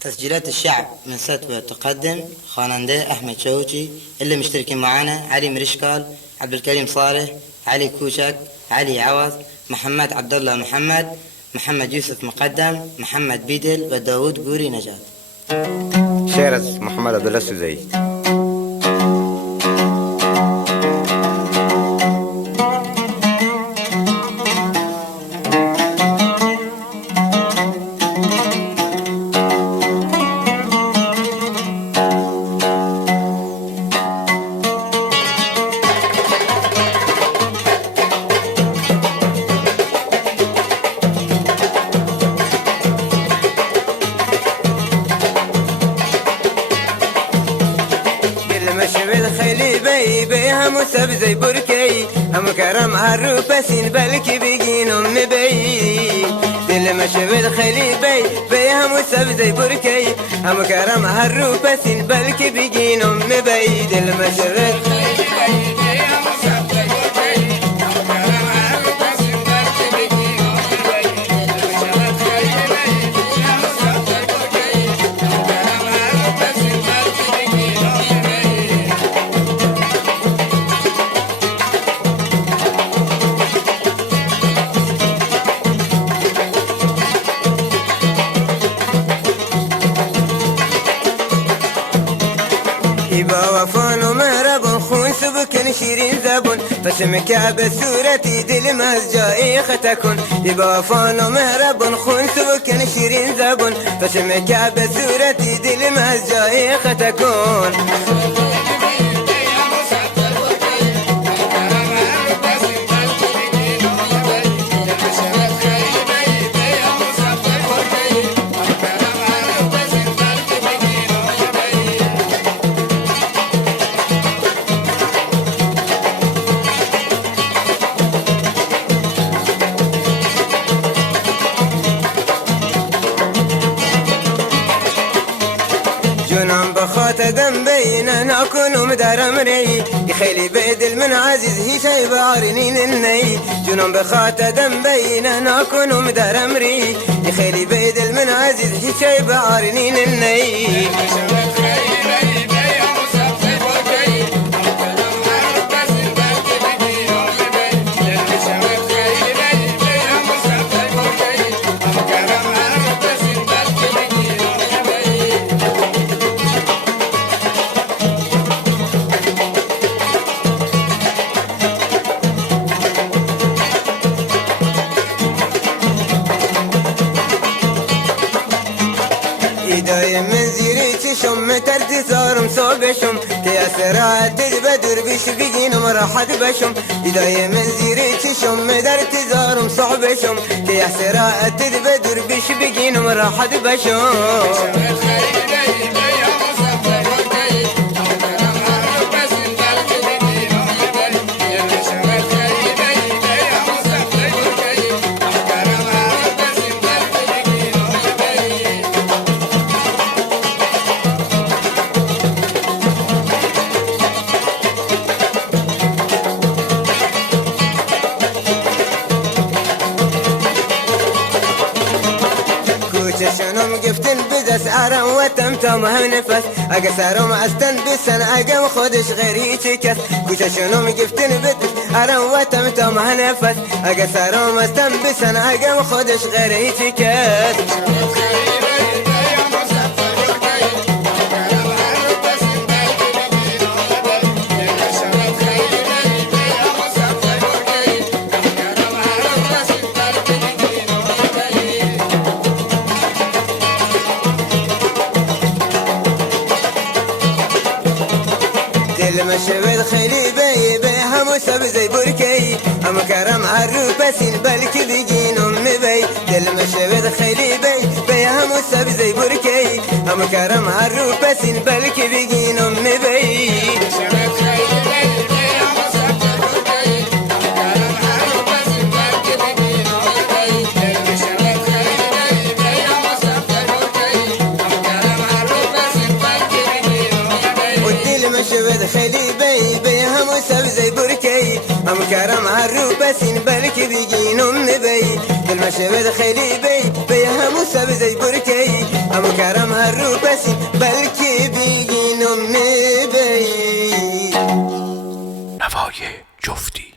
تسجيلات الشعب من ستوى تقدم خواننده أحمد شوقي اللي مشتركين معانا علي مرشكال، عبد الكريم صالح، علي كوشك، علي عوض، محمد عبد الله محمد يوسف مقدم، محمد بيدل وداود قوري نجات. شيرز محمد عبد الله السوزي. مسب زي بركي هم كرم عروبسين بالكي بيجينهم نبي دل مشبل خلي بي هم مسب زي بركي هم كرم عروبسين بالكي بيجينهم نبي دل مشبل خلي بي هم مسب زي بركي هم كرم عروبسين بالكي بيجينهم نبي دل مشبل خلي بي هم مسب زي بركي هم كرم عروبسين بالكي بيجينهم نبي. يبا وفان ومهرب خون سبكن شيرين زبون فسمك بسورتي دل مزجائي ختكن يبا وفان ومهرب خون سبكن شيرين زبون فسمك بسورتي دل مزجائي ختكن جنان بخات دم بينا ناكون مدار امري يخلي بدل من عزيز هي شي بعرنين الني جنان بخات دم بينا ناكون مدار امري يخلي بدل من عزيز هي شي بعرنين الني دايم من زيري تشم ترتي صارم صوبشم كي اسرات بدر بيش بيجين مرحد بشم دايم من زيري تشم ترتي صارم صوبشم كي اسرات بدر بيش بيجين مرحد بشم شنوم قفتن بدس عرم وتمتم نفس اقسرم استن بسن اقم خدش غيري تكس كوش شنوم قفتن بدس عرم وتمتم نفس اقسرم استن بسن اقم خدش غيري تكس المشبل خلي بي هم سب زي بركي هم كرم عروبسين بالكي بيجينهم نبي المشبل خلي بي هم سب زي بركي هم كرم عروبسين بالكي بيجينهم نبي خلي بي هم سب زي بركي هم كرم عروبسين بالكي بيجينهم نبي المشبل خلي بي به همو سبزی برکی همو کرم هر رو پسی بلکه بگینم میبی نوای جفتی